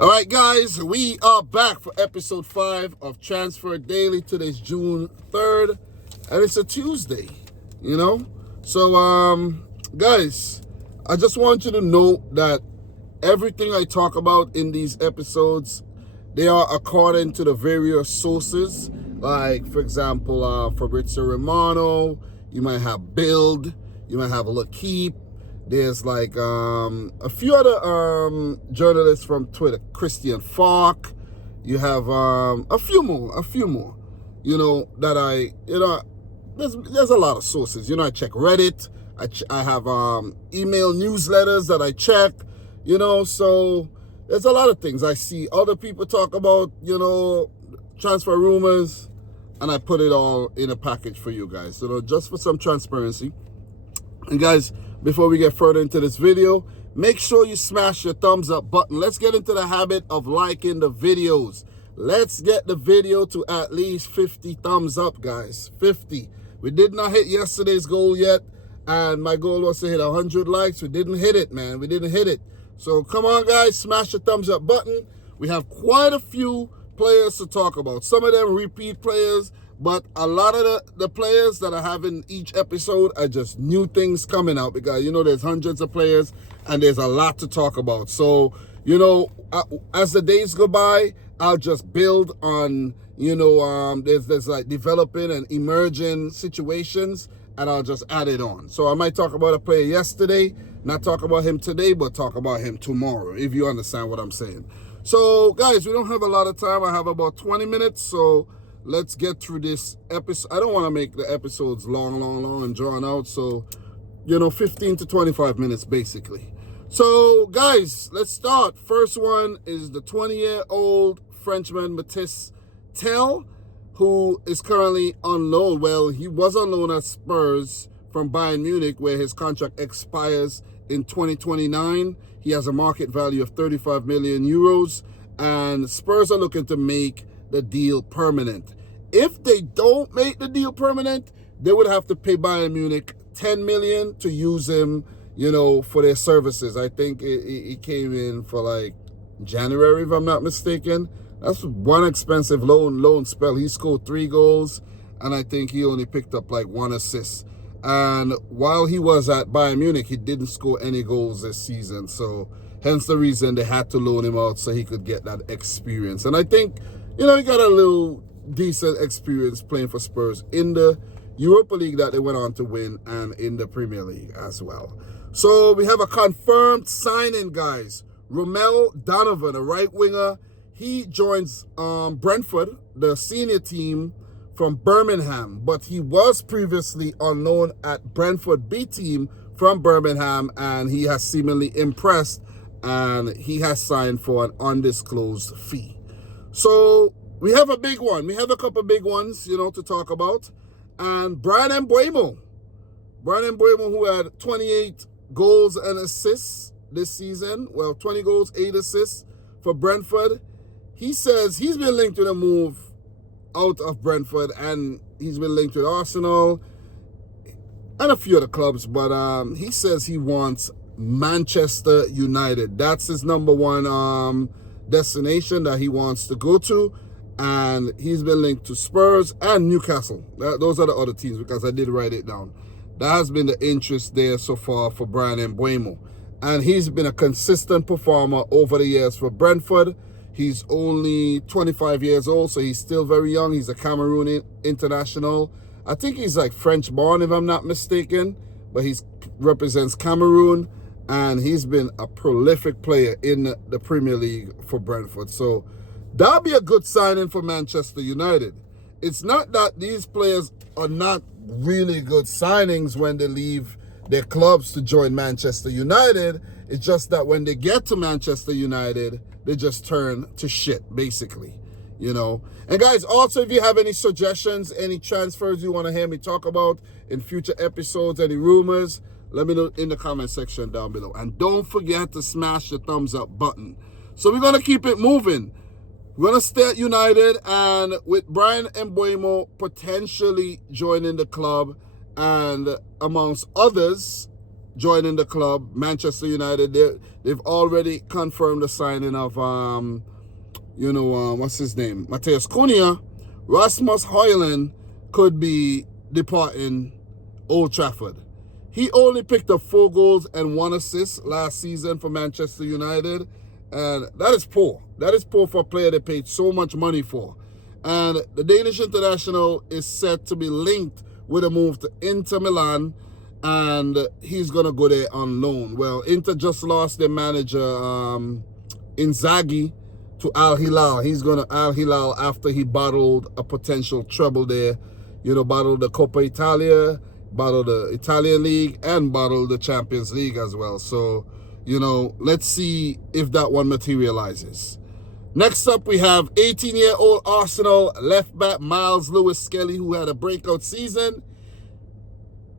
All right, guys, we are back for episode 5 of Transfer Daily. Today's June 3rd, and it's a Tuesday, you know? So, guys, I just want you to know that everything I talk about in these episodes, they are according to the various sources. Like, for example, Fabrizio Romano, you might have Build, you might have L'Equipe. There's like a few other journalists from Twitter, Christian Falk. You have a few more, you know, that there's a lot of sources. You know, I check Reddit. I have email newsletters that I check, you know, so there's a lot of things. I see other people talk about, you know, transfer rumors, and I put it all in a package for you guys, you know, just for some transparency. And guys, before we get further into this video, make sure you smash your thumbs up button. Let's get into the habit of liking the videos. Let's get the video to at least 50 thumbs up, guys. 50. We did not hit yesterday's goal yet, and my goal was to hit 100 likes. We didn't hit it, man. We didn't hit it. So come on, guys, smash the thumbs up button. We have quite a few players to talk about. Some of them repeat players, but a lot of the players that I have in each episode are just new things coming out because, you know, there's hundreds of players and there's a lot to talk about. So, you know, as the days go by, I'll just build on, you know, there's like developing and emerging situations, and I'll just add it on. So I might talk about a player yesterday, not talk about him today, but talk about him tomorrow, if you understand what I'm saying. So, guys, we don't have a lot of time. I have about 20 minutes, so let's get through this episode. I don't want to make the episodes long and drawn out. So, you know, 15 to 25 minutes, basically. So, guys, let's start. First one is the 20-year-old Frenchman, Mathis Tel, who is currently on loan. Well, he was on loan at Spurs from Bayern Munich, where his contract expires in 2029. He has a market value of 35 million euros, and Spurs are looking to make the deal permanent. If they don't make the deal permanent, they would have to pay Bayern Munich 10 million to use him, you know, for their services. I think it came in for like January, if I'm not mistaken. That's one expensive loan spell. He scored 3 goals, and I think he only picked up like 1 assist. And while he was at Bayern Munich, he didn't score any goals this season. So hence the reason they had to loan him out so he could get that experience. And I think, you know, he got a little decent experience playing for Spurs in the Europa League that they went on to win, and in the Premier League as well. So we have a confirmed signing, guys. Romel Donovan, a right winger. He joins Brentford, the senior team from Birmingham, but he was previously on loan at Brentford B team from Birmingham, and he has seemingly impressed, and he has signed for an undisclosed fee. So we have a big one. We have a couple big ones, you know, to talk about. And Bryan Mbeumo, who had 28 goals and assists this season. Well, 20 goals, 8 assists for Brentford. He says he's been linked to the move out of Brentford, and he's been linked with Arsenal and a few other clubs, but he says he wants Manchester United. That's his number one destination that he wants to go to, and he's been linked to Spurs and Newcastle. Those are the other teams, because I did write it down. That has been the interest there so far for Bryan Mbeumo, and he's been a consistent performer over the years for Brentford. He's only 25 years old, so he's still very young. He's a Cameroon international. I think he's like French born, if I'm not mistaken, but he represents Cameroon, and he's been a prolific player in the Premier League for Brentford. So that'll be a good signing for Manchester United. It's not that these players are not really good signings when they leave their clubs to join Manchester United. It's just that when they get to Manchester United, they just turn to shit, basically, you know. And guys, also, if you have any suggestions, any transfers you want to hear me talk about in future episodes, any rumors, let me know in the comment section down below. And don't forget to smash the thumbs up button. So we're going to keep it moving. We're going to stay at United, and with Bryan Mbeumo potentially joining the club, and amongst others, joining the club. Manchester United, they've already confirmed the signing of, what's his name? Matheus Cunha. Rasmus Højlund could be departing Old Trafford. He only picked up 4 goals and 1 assist last season for Manchester United. And that is poor. That is poor for a player they paid so much money for. And the Danish international is set to be linked with a move to Inter Milan. And he's going to go there on loan. Well, Inter just lost their manager, Inzaghi, to Al Hilal. He's going to Al Hilal after he battled a potential treble there. Battled the Coppa Italia, battled the Italian League, and battled the Champions League as well. So, let's see if that one materializes. Next up, we have 18-year-old Arsenal left-back Miles Lewis-Skelly, who had a breakout season.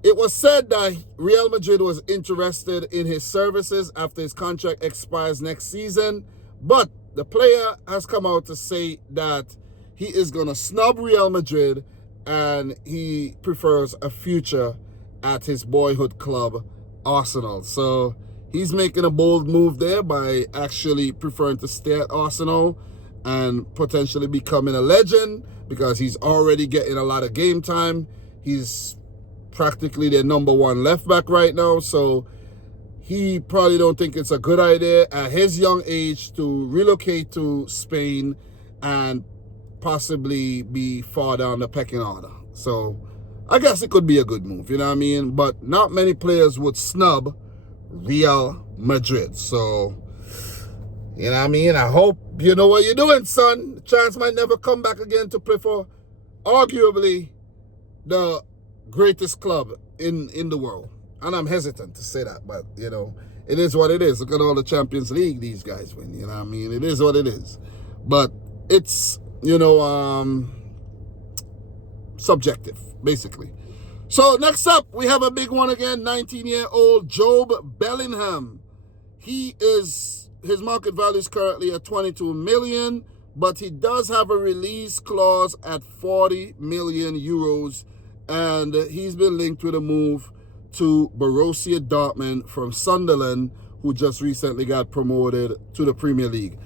It was said that Real Madrid was interested in his services after his contract expires next season, but the player has come out to say that he is going to snub Real Madrid and he prefers a future at his boyhood club, Arsenal. So he's making a bold move there by actually preferring to stay at Arsenal and potentially becoming a legend because he's already getting a lot of game time. He's practically their #1 left back right now, so he probably don't think it's a good idea at his young age to relocate to Spain and possibly be far down the pecking order. So I guess it could be a good move, you know what I mean? But not many players would snub Real Madrid. So, you know what I mean? I hope you know what you're doing, son. The chance might never come back again to play for arguably the greatest club in the world. And I'm hesitant to say that, but, it is what it is. Look at all the Champions League these guys win, you know what I mean? It is what it is. But it's, subjective, basically. So next up, we have a big one again, 19-year-old Job Bellingham. His market value is currently at 22 million, but he does have a release clause at 40 million euros, and he's been linked with a move to Borussia Dortmund from Sunderland, who just recently got promoted to the Premier League.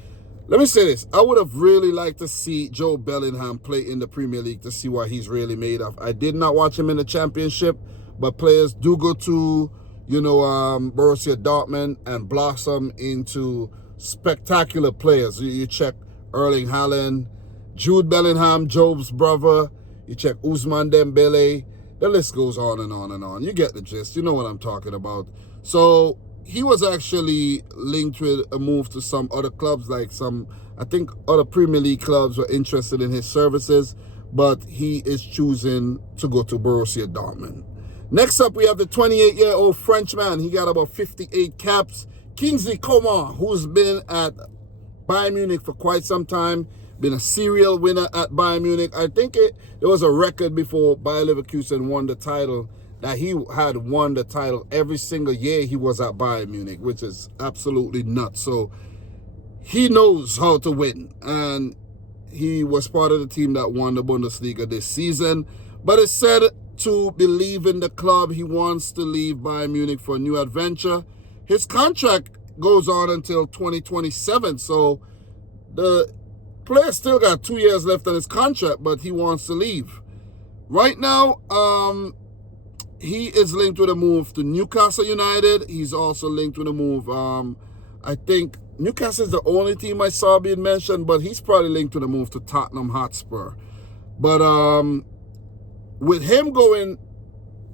Let me say this. I would have really liked to see Joe Bellingham play in the Premier League to see what he's really made of. I did not watch him in the Championship, but players do go to, Borussia Dortmund and blossom into spectacular players. You check Erling Haaland, Jude Bellingham, Job's brother. You check Ousmane Dembele. The list goes on and on and on. You get the gist. You know what I'm talking about. So he was actually linked with a move to some other clubs, like I think other Premier League clubs were interested in his services, but he is choosing to go to Borussia Dortmund. Next up, we have the 28-year-old Frenchman. He got about 58 caps. Kingsley Coman, who's been at Bayern Munich for quite some time, been a serial winner at Bayern Munich. I think there was a record before Bayer Leverkusen won the title that he had won the title every single year he was at Bayern Munich, which is absolutely nuts. So he knows how to win, and he was part of the team that won the Bundesliga this season. But it's said to believe in the club. He wants to leave Bayern Munich for a new adventure. His contract goes on until 2027, so the player still got 2 years left on his contract, but he wants to leave. Right now, he is linked with a move to Newcastle United. He's also linked with a move, I think Newcastle is the only team I saw being mentioned, but he's probably linked with a move to Tottenham Hotspur. But with him going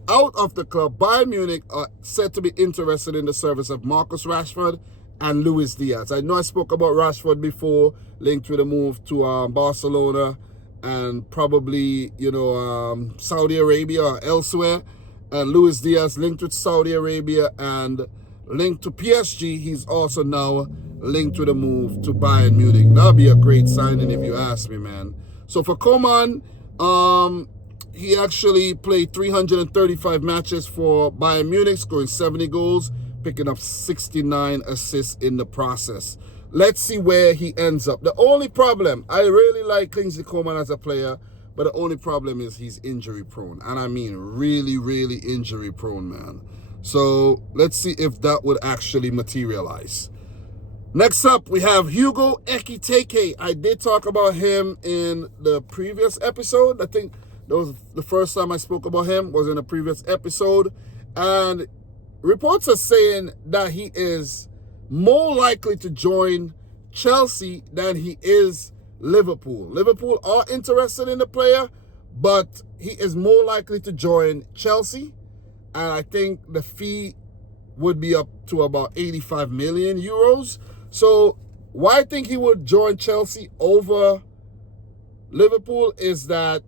out of the club, Bayern Munich are said to be interested in the service of Marcus Rashford and Luis Diaz. I know I spoke about Rashford before, linked with a move to Barcelona and probably, Saudi Arabia or elsewhere. And Luis Diaz linked with Saudi Arabia and linked to PSG. He's also now linked with a move to Bayern Munich. That'll be a great signing if you ask me, man. So for Coman, he actually played 335 matches for Bayern Munich, scoring 70 goals, picking up 69 assists in the process. Let's see where he ends up. The only problem, I really like Kingsley Coman as a player, but the only problem is he's injury prone. And I mean really, really injury prone, man. So let's see if that would actually materialize. Next up, we have Hugo Ekitike. I did talk about him in the previous episode. I think that was the first time I spoke about him was in a previous episode. And reports are saying that he is more likely to join Chelsea than he is Liverpool. Liverpool are interested in the player, but he is more likely to join Chelsea. And I think the fee would be up to about 85 million euros. So why I think he would join Chelsea over Liverpool is that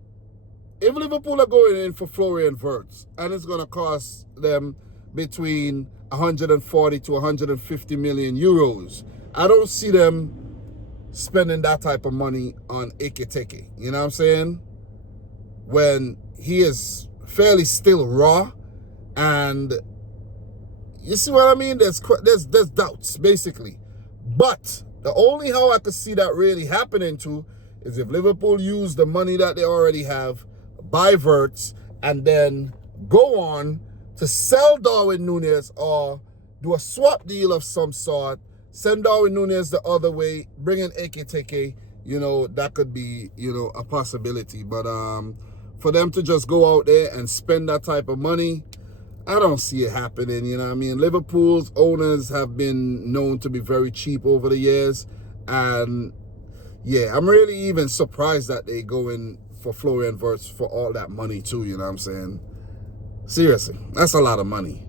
if Liverpool are going in for Florian Wirtz, and it's going to cost them between 140 to 150 million euros, I don't see them spending that type of money on Ekitike. You know what I'm saying? When he is fairly still raw, and you see what I mean? There's doubts, basically. But the only how I could see that really happening too is if Liverpool use the money that they already have, buy Wirtz, and then go on to sell Darwin Núñez or do a swap deal of some sort, send Darwin Núñez the other way, bring in Ekitike, you know, that could be, you know, a possibility. But for them to just go out there and spend that type of money, I don't see it happening, you know what I mean? Liverpool's owners have been known to be very cheap over the years. And, yeah, I'm really even surprised that they go in for Florian Wirtz for all that money too, you know what I'm saying? Seriously, that's a lot of money.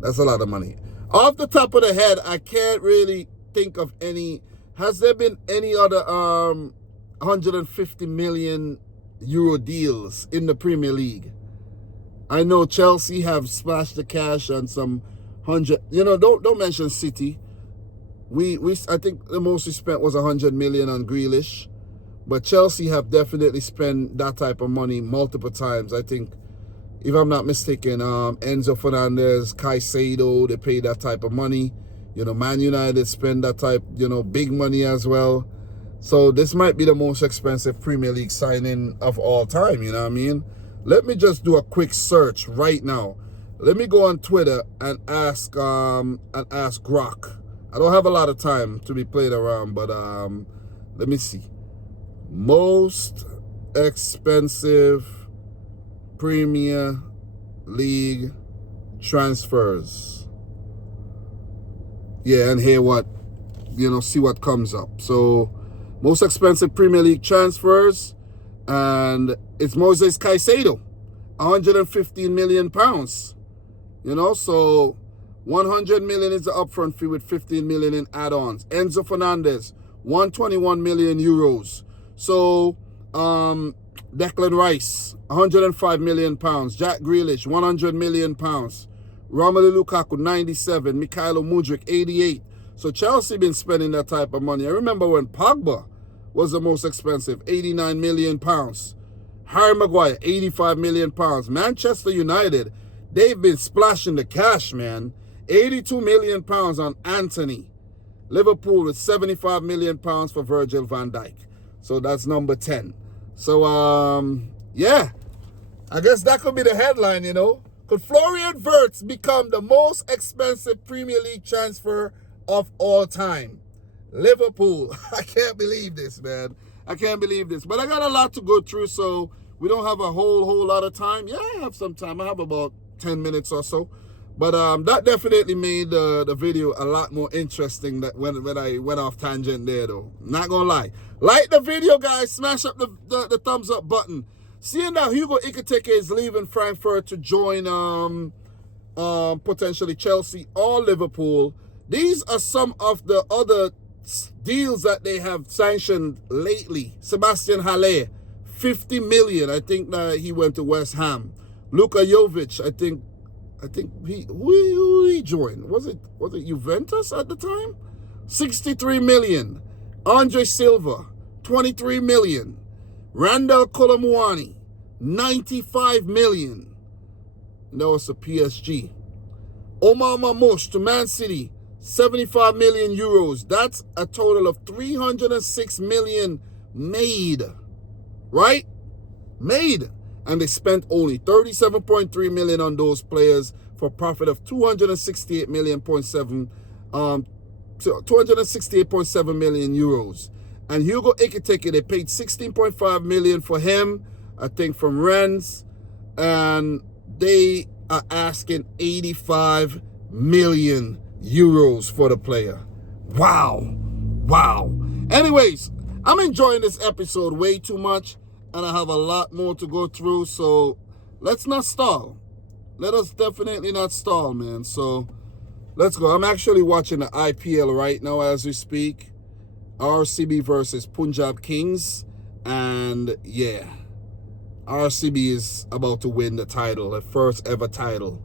That's a lot of money. Off the top of the head, I can't really think of any. Has there been any other 150 million euro deals in the Premier League? I know Chelsea have splashed the cash on some 100. You know, don't mention City. I think the most we spent was 100 million on Grealish, but Chelsea have definitely spent that type of money multiple times. I think, if I'm not mistaken, Enzo Fernandez, Caicedo, they pay that type of money. You know, Man United spend that type, you know, big money as well. So this might be the most expensive Premier League signing of all time, you know what I mean? Let me just do a quick search right now. Let me go on Twitter and ask Grok. I don't have a lot of time to be playing around, but let me see. Most expensive Premier League transfers. Yeah, and hear what, you know, see what comes up. So, most expensive Premier League transfers, and it's Moses Caicedo, 115 million pounds. You know, so 100 million is the upfront fee with 15 million in add-ons. Enzo Fernandez, 121 million euros. So, Declan Rice, 105 million pounds. Jack Grealish, 100 million pounds. Romelu Lukaku, 97. Mikhailo Mudryk, 88. So Chelsea been spending that type of money. I remember when Pogba was the most expensive, 89 million pounds. Harry Maguire, 85 million pounds. Manchester United, they've been splashing the cash, man. 82 million pounds on Anthony. Liverpool with 75 million pounds for Virgil van Dijk. So that's number 10. So, yeah, I guess that could be the headline, you know. Could Florian Wirtz become the most expensive Premier League transfer of all time? Liverpool. I can't believe this, man. I can't believe this. But I got a lot to go through, so we don't have a whole lot of time. Yeah, I have some time. I have about 10 minutes or so. But that definitely made the video a lot more interesting that when I went off tangent there, though. Not gonna lie. Like the video, guys. Smash up the thumbs up button. Seeing that Hugo Ekitike is leaving Frankfurt to join potentially Chelsea or Liverpool, these are some of the other deals that they have sanctioned lately. Sebastian Haller, 50 million. I think that he went to West Ham. Luka Jovic, I think who he joined? Was it Juventus at the time? 63 million. Andre Silva, 23 million. Randall Kolomuani, 95 million. That was a PSG. Omar Mamouche to Man City, 75 million euros. That's a total of 306 million made. Right? Made. And they spent only 37.3 million on those players for a profit of 268.7 million euros. And Hugo Ekitike, they paid 16.5 million for him, I think from Rennes, and they are asking 85 million euros for the player. Wow. Anyways, I'm enjoying this episode way too much, and I have a lot more to go through, so let's not stall. Let us definitely not stall, man. So let's go. I'm actually watching the EPL right now as we speak. RCB versus Punjab Kings. And yeah, RCB is about to win the title, the first ever title.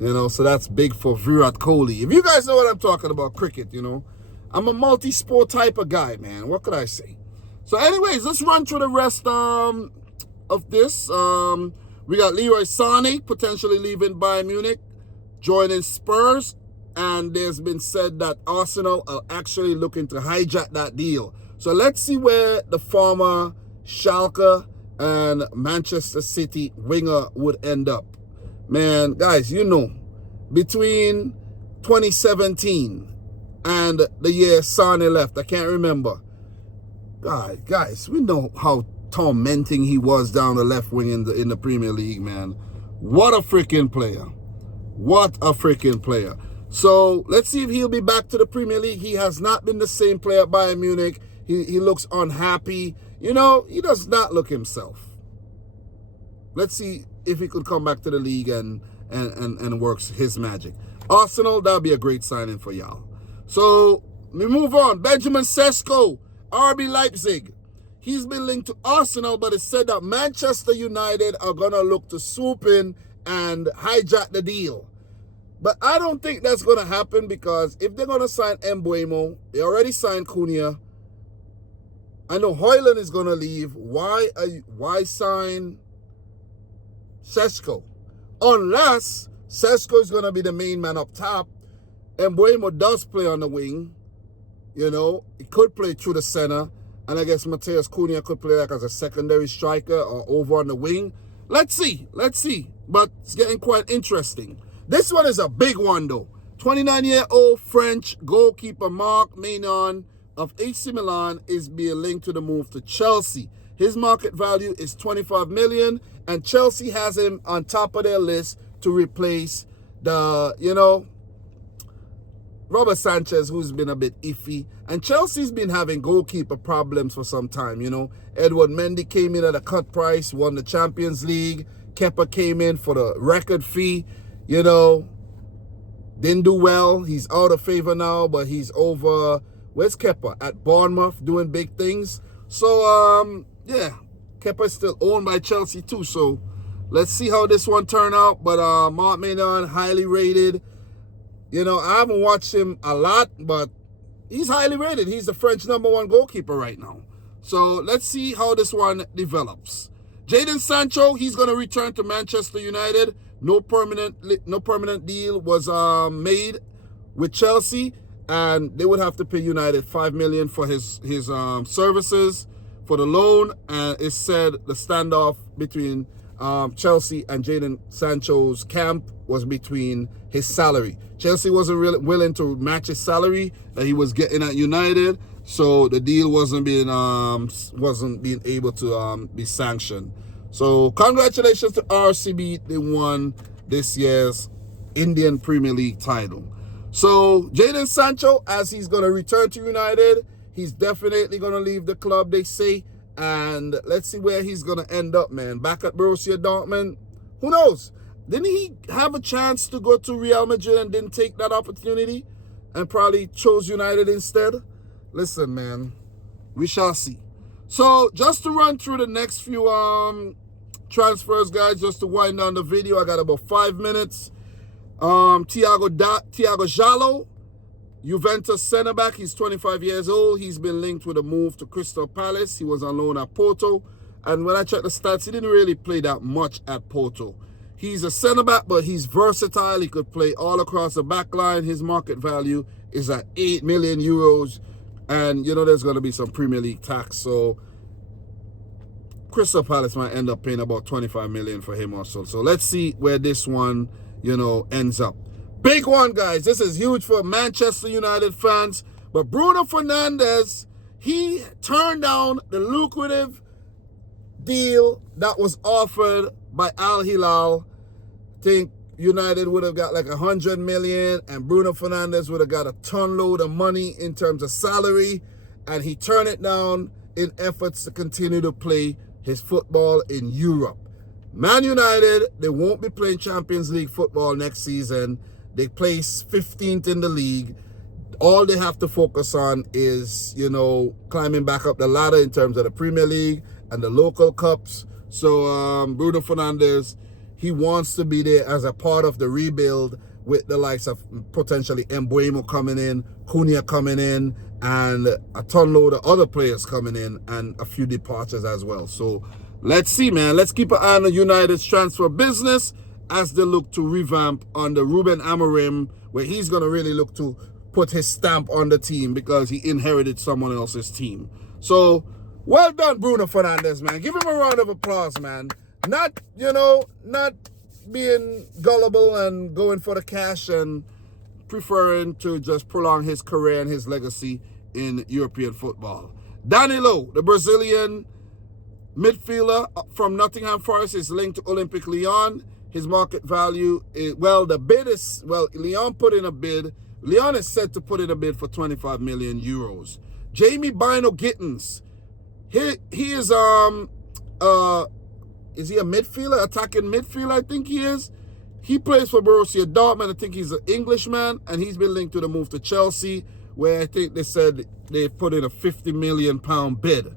You know, so that's big for Virat Kohli. If you guys know what I'm talking about, cricket, you know. I'm a multi-sport type of guy, man. What could I say? So anyways, let's run through the rest of this. We got Leroy Sane potentially leaving Bayern Munich, joining Spurs. And there's been said that Arsenal are actually looking to hijack that deal. So let's see where the former Schalke and Manchester City winger would end up. Man, guys, you know, between 2017 and the year Sane left, I can't remember. God, guys, we know how tormenting he was down the left wing in the Premier League, man. What a freaking player. What a freaking player. So let's see if he'll be back to the Premier League. He has not been the same player at Bayern Munich. He looks unhappy. You know, he does not look himself. Let's see if he could come back to the league and works his magic. Arsenal, that'll be a great signing for y'all. So we move on. Benjamin Sesko, RB Leipzig. He's been linked to Arsenal, but it's said that Manchester United are going to look to swoop in and hijack the deal. But I don't think that's going to happen, because if they're going to sign Mbeumo, they already signed Cunha. I know Højlund is going to leave. Why sign Sesko? Unless Sesko is going to be the main man up top. Mbeumo does play on the wing. You know, he could play through the center. And I guess Matheus Cunha could play like as a secondary striker or over on the wing. Let's see. But it's getting quite interesting. This one is a big one, though. 29-year-old French goalkeeper Bryan Mbeumo of AC Milan is being linked to the move to Chelsea. His market value is 25 million, and Chelsea has him on top of their list to replace the, you know, Robert Sanchez, who's been a bit iffy. And Chelsea's been having goalkeeper problems for some time, you know. Edward Mendy came in at a cut price, won the Champions League. Kepa came in for the record fee. You know, didn't do well. He's out of favor now, but he's over. Where's Kepa? At Bournemouth, doing big things. So, yeah, Kepa is still owned by Chelsea too. So let's see how this one turn out. But Bryan Mbeumo, highly rated. You know, I haven't watched him a lot, but he's highly rated. He's the French #1 goalkeeper right now. So let's see how this one develops. Jadon Sancho, he's going to return to Manchester United. No permanent deal was made with Chelsea, and they would have to pay United $5 million for his services for the loan. And it said the standoff between Chelsea and Jadon Sancho's camp was between his salary. Chelsea wasn't really willing to match his salary that he was getting at United, so the deal wasn't being able to be sanctioned. So congratulations to RCB. They won this year's Indian Premier League title. So Jadon Sancho, as he's going to return to United, he's definitely going to leave the club, they say. And let's see where he's going to end up, man. Back at Borussia Dortmund. Who knows? Didn't he have a chance to go to Real Madrid and didn't take that opportunity and probably chose United instead? Listen, man, we shall see. So just to run through the next few transfers, guys, just to wind down the video, I got about 5 minutes. Thiago Jallo, Juventus centre back. He's 25 years old. He's been linked with a move to Crystal Palace. He was on loan at Porto, and when I checked the stats, he didn't really play that much at Porto. He's a centre back, but he's versatile. He could play all across the back line. His market value is at 8 million euros. And, you know, there's going to be some Premier League tax. So Crystal Palace might end up paying about 25 million for him or so. So let's see where this one ends up. Big one, guys. This is huge for Manchester United fans. But Bruno Fernandes, he turned down the lucrative deal that was offered by Al Hilal. I think United would have got like 100 million and Bruno Fernandes would have got a ton load of money in terms of salary. And he turned it down in efforts to continue to play his football in Europe. Man United, they won't be playing Champions League football next season. They place 15th in the league. All they have to focus on is, climbing back up the ladder in terms of the Premier League and the local cups. So Bruno Fernandes, he wants to be there as a part of the rebuild with the likes of potentially Mbeumo coming in, Cunha coming in, and a ton load of other players coming in and a few departures as well. So let's see, man. Let's keep an eye on the United's transfer business as they look to revamp under Ruben Amorim, where he's going to really look to put his stamp on the team because he inherited someone else's team. So, well done, Bruno Fernandes, man. Give him a round of applause, man. Not being gullible and going for the cash and preferring to just prolong his career and his legacy in European football. Danilo, the Brazilian midfielder from Nottingham Forest, is linked to Olympique Lyon. His market value is, Lyon put in a bid. Lyon is set to put in a bid for 25 million euros. Jamie Bino Gittins, he is he a midfielder, attacking midfielder? I think he is. He plays for Borussia Dortmund. I think he's an Englishman, and he's been linked to the move to Chelsea, where I think they said they've put in a £50 million bid.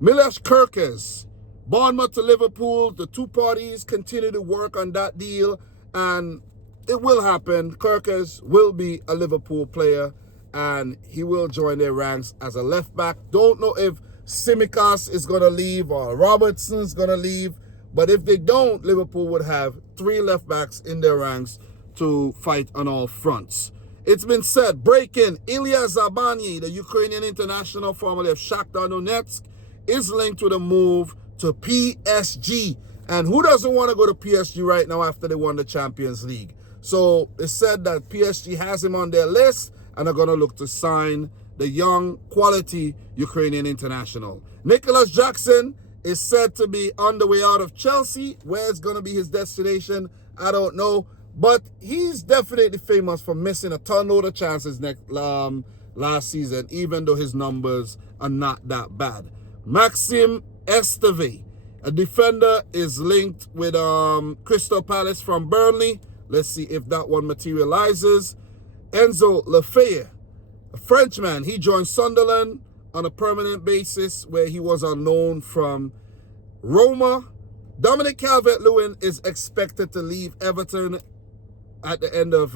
Milos Kerkez, Bournemouth to Liverpool. The two parties continue to work on that deal, and it will happen. Kerkez will be a Liverpool player, and he will join their ranks as a left back. Don't know if Tsimikas is going to leave or Robertson is going to leave, but if they don't, Liverpool would have 3 left backs in their ranks to fight on all fronts. It's been said, breaking, Ilya Zabany, the Ukrainian international formerly of Shakhtar Donetsk, is linked with a move to PSG. And who doesn't want to go to PSG right now after they won the Champions League? So it's said that PSG has him on their list and are going to look to sign the young, quality Ukrainian international. Nicholas Jackson is said to be on the way out of Chelsea. Where it's going to be his destination, I don't know. But he's definitely famous for missing a ton load of chances last season, even though his numbers are not that bad. Maxim Esteve, a defender, is linked with Crystal Palace from Burnley. Let's see if that one materializes. Enzo Lefebvre, a Frenchman, he joined Sunderland on a permanent basis where he was on loan from Roma. Dominic Calvert-Lewin is expected to leave Everton at the end of,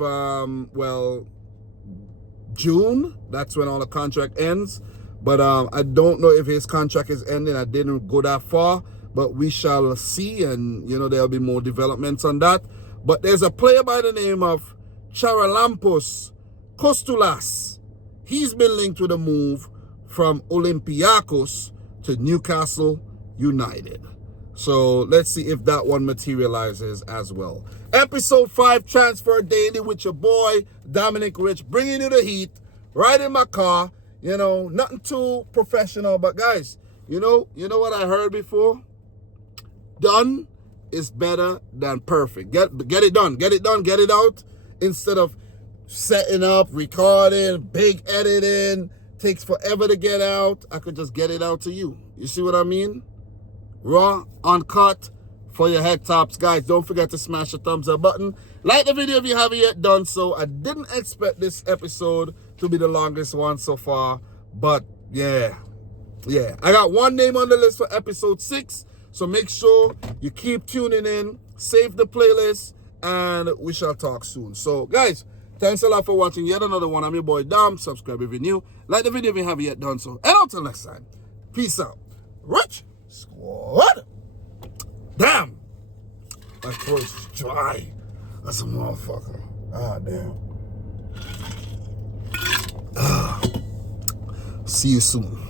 June. That's when all the contract ends. But I don't know if his contract is ending. I didn't go that far. But we shall see, and, there'll be more developments on that. But there's a player by the name of Charalampos Kostulas. He's been linked with a move from Olympiacos to Newcastle United. So let's see if that one materializes as well. Episode 5, Transfer Daily with your boy, Dominic Rich, bringing you the heat, right in my car. Nothing too professional, but guys, you know what I heard before? Done is better than perfect. Get it done, get it out, instead of setting up, recording, big editing, takes forever to get out. I could just get it out to you. You see what I mean? Raw, uncut, for your head tops. Guys, don't forget to smash the thumbs up button. Like the video if you haven't yet done so. I didn't expect this episode to be the longest one so far, but yeah. I got one name on the list for episode 6, so make sure you keep tuning in, save the playlist, and we shall talk soon. So guys, thanks a lot for watching yet another one. I'm your boy Dom. Subscribe if you're new. Like the video if you haven't yet done so. And until next time, peace out. Rich Squad. Damn, my throat's dry. That's a motherfucker. Ah, damn. See you soon.